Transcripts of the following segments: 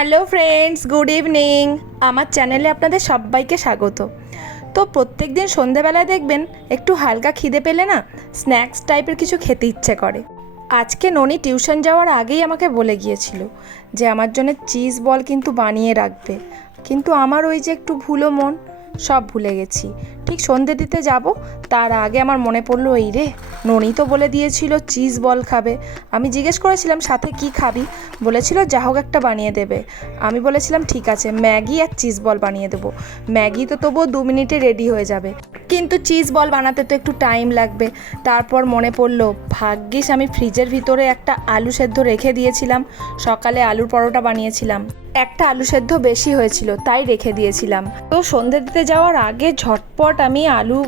Hello friends, good evening. আমার চ্যানেলে আপনাদের সবাইকে স্বাগত। তো প্রত্যেক দিন সন্ধেবেলায় দেখবেন একটু হালকা খিদে পেলে না স্ন্যাক্স টাইপের কিছু খেতে ইচ্ছে করে। আজকে ননি টিউশন যাওয়ার আগেই আমাকে বলে গিয়েছিল যে আমার জন্য চিজ বল কিন্তু বানিয়ে রাখবে, কিন্তু আমার ওই যে একটু ভুলো মন, সব ভুলে গেছি। ঠিক সন্ধে দিতে যাব তার আগে আমার মনে পড়লো, এই রে ননি তো বলে দিয়েছিল চিজ বল খাবে। আমি জিজ্ঞেস করেছিলাম সাথে কি খাবি, বলেছিল যা হোক একটা বানিয়ে দেবে। আমি বলেছিলাম ঠিক আছে, ম্যাগি আর চিজ বল বানিয়ে দেবো। ম্যাগি তো তবুও 2 মিনিটে রেডি হয়ে যাবে, কিন্তু চিজ বল বানাতে তো একটু টাইম লাগবে। তারপর মনে পড়লো ভাগ্যিস আমি ফ্রিজের ভিতরে একটা আলু সেদ্ধ রেখে দিয়েছিলাম, সকালে আলুর পরোটা বানিয়েছিলাম, একটা আলু সেদ্ধ বেশি হয়েছিল তাই রেখে দিয়েছিলাম। তো সন্ধে দিতে যাওয়ার আগে ঝটপট আমি আলু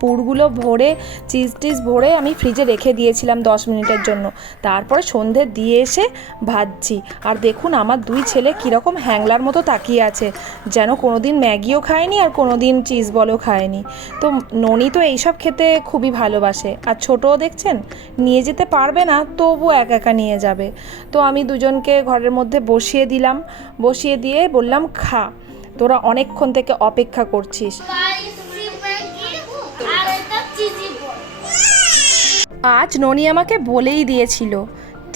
পুরগুলো ভরে চিজ ভরে আমি ফ্রিজে রেখে দিয়েছিলাম 10 মিনিটের জন্য। তারপরে সন্ধে দিয়ে এসে ভাজছি, আর দেখুন আমার 2 ছেলে কীরকম হ্যাংলার মতো তাকিয়ে আছে, যেন কোনো দিন ম্যাগিও খায়নি আর কোনো দিন চিজ বলও খায়নি। তো ননি তো এইসব খেতে খুবই ভালোবাসে, আর ছোটও দেখছেন নিয়ে যেতে পারবে না, তবু একা একা নিয়ে যাবে। তো আমি দুজনকে ঘরের মধ্যে বসিয়ে দিলাম, বসিয়ে দিয়ে বললাম খা, তোরা অনেকক্ষণ থেকে অপেক্ষা করছিস। আজ ননি আমাকে বলেই দিয়েছিল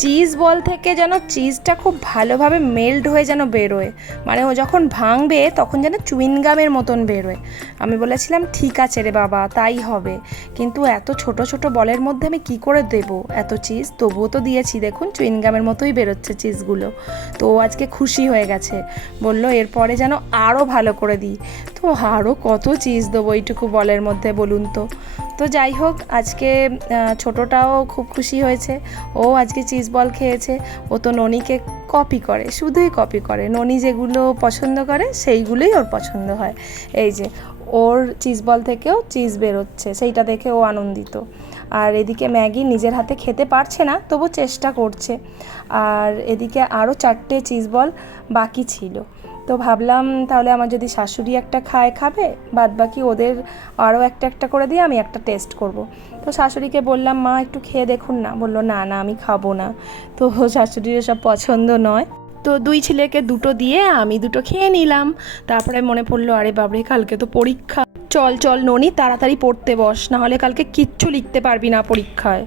চিজ বল থেকে যেন চিজটা খুব ভালোভাবে মেল্ট হয়ে যেন বেরোয়, মানে ও যখন ভাঙবে তখন যেন চুইনগামের মতন বেরোয়। আমি বলেছিলাম ঠিক আছে রে বাবা, তাই হবে, কিন্তু এত ছোট ছোট বলের মধ্যে আমি কি করে দেব এত চিজ, তবুও তো দিয়েছি, দেখুন চুইনগামের মতোই বেরোচ্ছে চিজগুলো। তো ও আজকে খুশি হয়ে গেছে, বলল এরপরে যেন আরও ভালো করে দিই। তো আরও কত চিজ দেবো এইটুকু বলের মধ্যে বলুন তো। তো যাই হোক, আজকে ছোটোটাও খুব খুশি হয়েছে, ও আজকে চিজ বল খেয়েছে। ও তো ননিকে কপি করে, শুধুই কপি করে, ননি যেগুলো পছন্দ করে সেইগুলোই ওর পছন্দ হয়। এই যে ওর চিজ বল থেকেও চিজ বেরোচ্ছে, সেইটা দেখে ও আনন্দিত। আর এদিকে ম্যাগি নিজের হাতে খেতে পারছে না, তবু চেষ্টা করছে। আর এদিকে আরও 4টে চিজ বল বাকি ছিল। তো ভাবলাম তাহলে আমার যদি শাশুড়ি একটা খাবে, বাদ বাকি ওদের আরও একটা করে দিয়ে আমি একটা টেস্ট করব। তো শাশুড়িকে বললাম মা একটু খেয়ে দেখুন না, বললো না না আমি খাবো না। তো শাশুড়ির সব পছন্দ নয়, তো 2 ছেলেকে 2টো দিয়ে আমি 2টো খেয়ে নিলাম। তারপরে মনে পড়লো আরে বাবরে কালকে তো পরীক্ষা, চল ননি তাড়াতাড়ি পড়তে বস, নাহলে কালকে কিচ্ছু লিখতে পারবি না পরীক্ষায়।